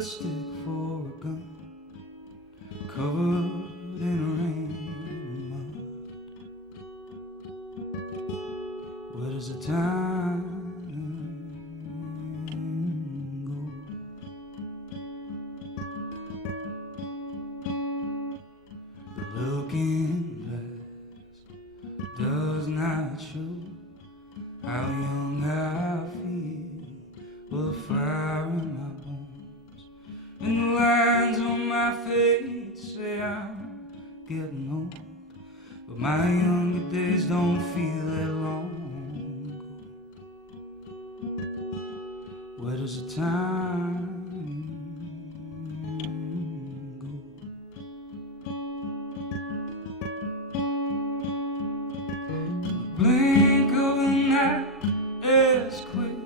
a stick for a gun, covered in rain and mud. Where does the time go? The looking glass does not show how young I feel, with a fire in my bones, and the lines on my face say I'm getting old, but my younger days don't feel that long ago. Where does the time go? The blink of an eye, as quick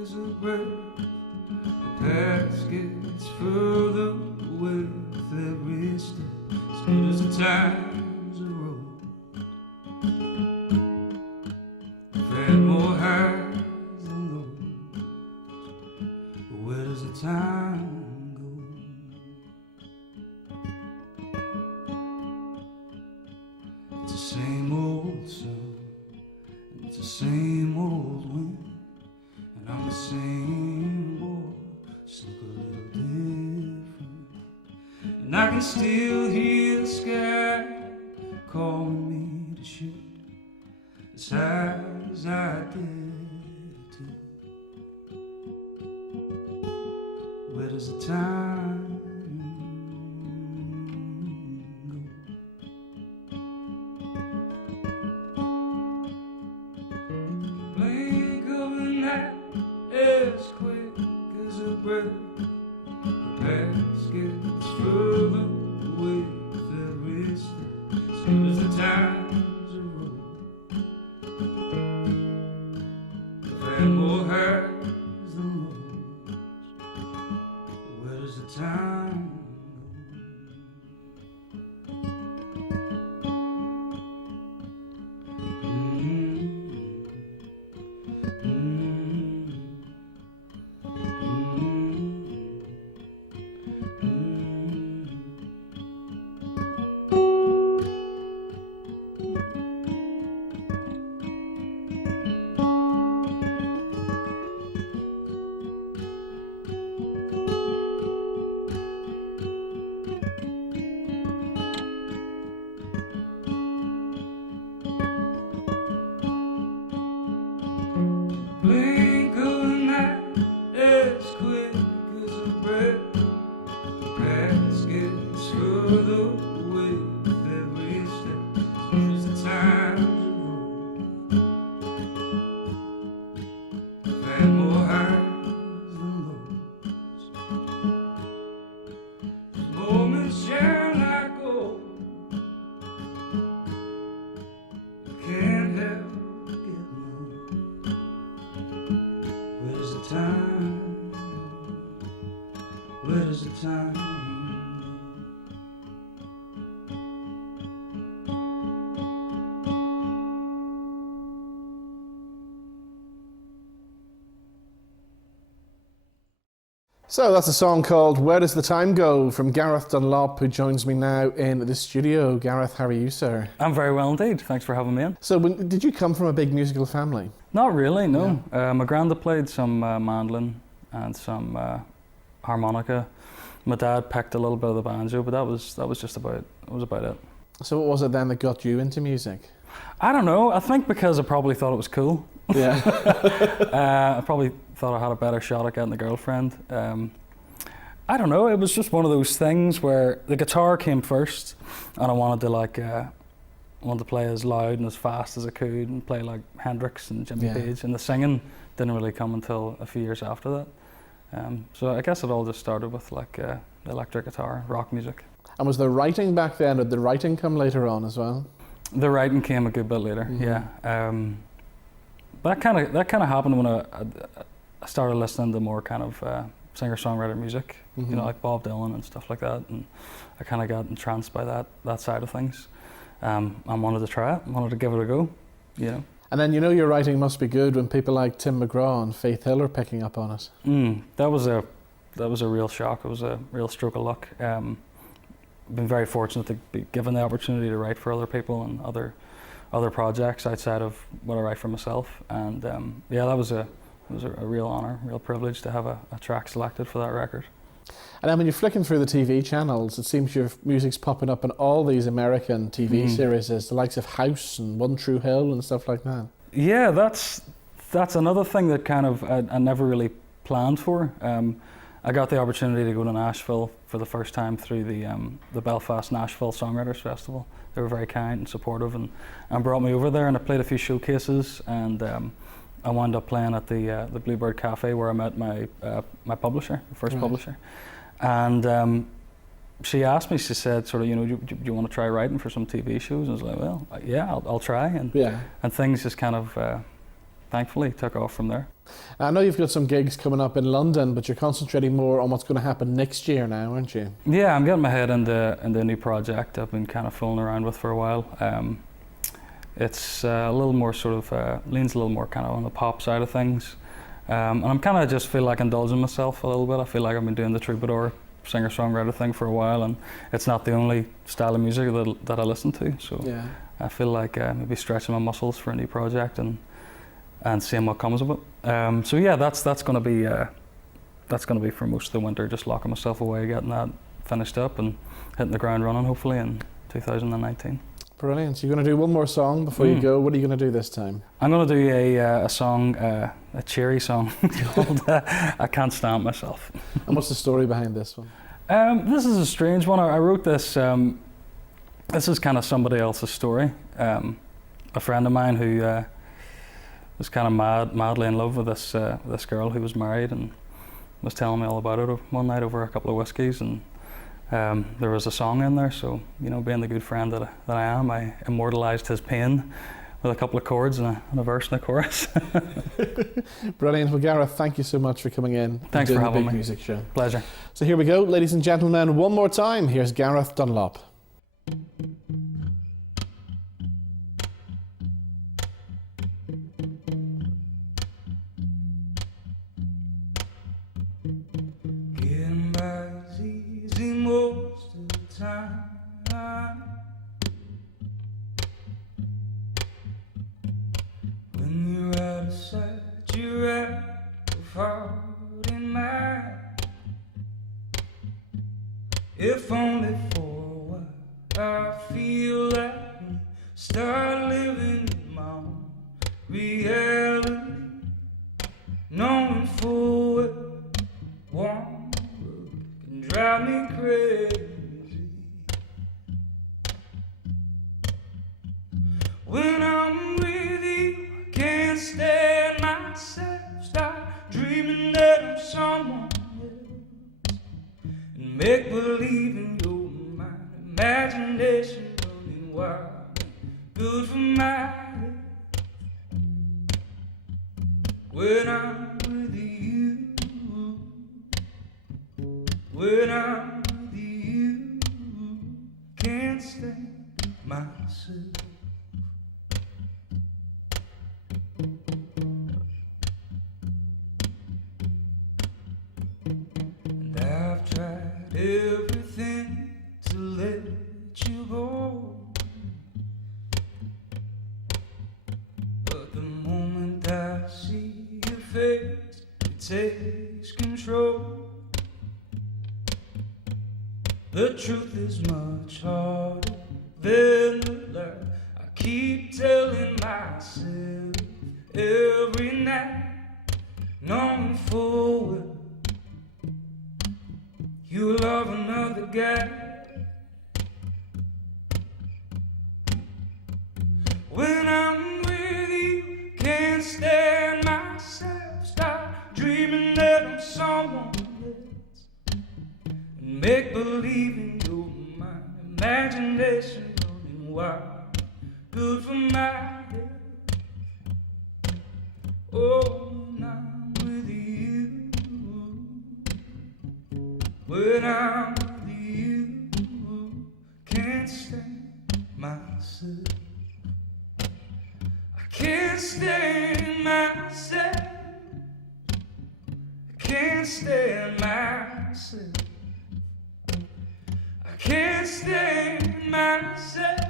as a breath, the past gets further away with every step, as good as the times are rolled. I've had more highs than lows, but where does the time go? It's the same old song, and it's the same old wind, and I'm the same boy, just look a little different. And I can still hear the sky calling me to shoot as high as I did to. Where does the time go? Blink of an eye, as quick as a breath, the past gets further away with every step, as good as the times are rolled. I've had more highs than lows, but where does the time go? Blink of an eye, as quick as a breath, the past gets further away with every step, as good as the times are rolled. I've had more highs than lows, those moments shine like gold. I can't help but get low. Where's the time? Where's the time? So that's a song called Where Does the Time Go from Gareth Dunlop, who joins me now in the studio. Gareth, how are you, sir? I'm very well indeed. Thanks for having me in. So did you come from a big musical family? Not really, no. My granddad played some mandolin and some harmonica. My dad picked a little bit of the banjo, but that was just about it. So what was it then that got you into music? I don't know. I think because I probably thought it was cool. Yeah. I probably thought I had a better shot at getting a girlfriend. I don't know. It was just one of those things where the guitar came first, and I wanted to play as loud and as fast as I could and play like Hendrix and Jimmy Page. And the singing didn't really come until a few years after that. So I guess it all just started with the electric guitar, rock music. And was there writing back then, or did the writing come later on as well? The writing came a good bit later, yeah. That kind of happened when I started listening to more kind of singer-songwriter music, you know, like Bob Dylan and stuff like that, and I kind of got entranced by that side of things. I wanted to try it, wanted to give it a go, you know. And then your writing must be good when people like Tim McGraw and Faith Hill are picking up on it. That was a that was a real shock. It was a real stroke of luck. I've been very fortunate to be given the opportunity to write for other people and other projects outside of what I write for myself. And yeah, it was a real honour, real privilege to have a track selected for that record. And then when you're flicking through the TV channels, it seems your music's popping up in all these American TV series, the likes of House and One True Hill and stuff like that. Yeah, that's another thing that kind of I never really planned for. I got the opportunity to go to Nashville for the first time through the Belfast Nashville Songwriters Festival. They were very kind and supportive and brought me over there, and I played a few showcases, and I wound up playing at the Bluebird Cafe where I met my publisher, the first publisher. And she asked me, she said, sort of, do you want to try writing for some TV shows? And I was like, well, yeah, I'll try. And things just kind of, thankfully, took off from there. I know you've got some gigs coming up in London, but you're concentrating more on what's going to happen next year now, aren't you? Yeah, I'm getting my head into a new project I've been kind of fooling around with for a while. It's a little more sort of, leans a little more kind of on the pop side of things. And I'm kind of just feel like indulging myself a little bit. I feel like I've been doing the troubadour singer-songwriter thing for a while, and it's not the only style of music that I listen to. So I feel like maybe stretching my muscles for a new project and seeing what comes of it. So yeah, that's going to be for most of the winter, just locking myself away, getting that finished up, and hitting the ground running hopefully in 2019. Brilliant. So you're going to do one more song before you go. What are you going to do this time? I'm going to do a song, a cheery song called I Can't Stand Myself. And what's the story behind this one? This is a strange one. I wrote this, this is kind of somebody else's story. A friend of mine who was kind of madly in love with this girl who was married, and was telling me all about it one night over a couple of whiskeys, and there was a song in there, so being the good friend that I am, I immortalised his pain with a couple of chords and a verse and a chorus. Brilliant. Well, Gareth, thank you so much for coming in. Thanks for having me. Big Music Show. Pleasure. So here we go, ladies and gentlemen. One more time. Here's Gareth Dunlop. Most of the time, when you're out of sight, you're out of heart and mind. If only for a while, I feel like we start living in my own reality, knowing full well one can drive me crazy. When I'm with you, I can't stand myself. Start dreaming that I'm someone else, and make believe in your mind. Imagination running wild, good for my head. When I'm with you, when I'm with you, can't stand myself. And I've tried everything to let you go, but the moment I see your face, it takes control. The truth is much harder than the lie I keep telling myself every night, knowing full well you love another guy. When I'm with you, can't stand myself. Stop dreaming that I'm someone else, and make believe in your mind. Imagination running wild, good for my head. Oh, when I'm with you, when I'm with you, can't stand myself. I can't stand myself. I can't can't stand myself. I can't stand myself.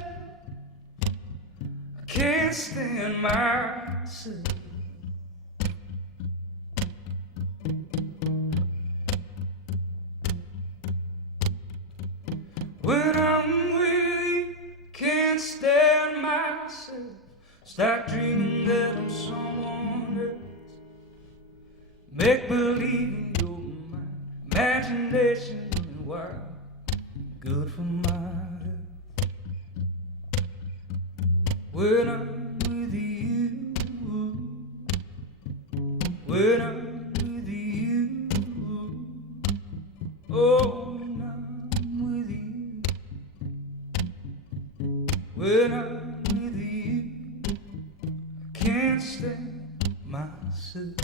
I can't stand myself. When I'm with you, can't stand myself. Start dreaming that I'm someone else. Make believe in your mind, imagination and wild, good for my health. When I'm with you, when I'm with you, oh, when I'm with you, when I'm with you, I can't stand myself.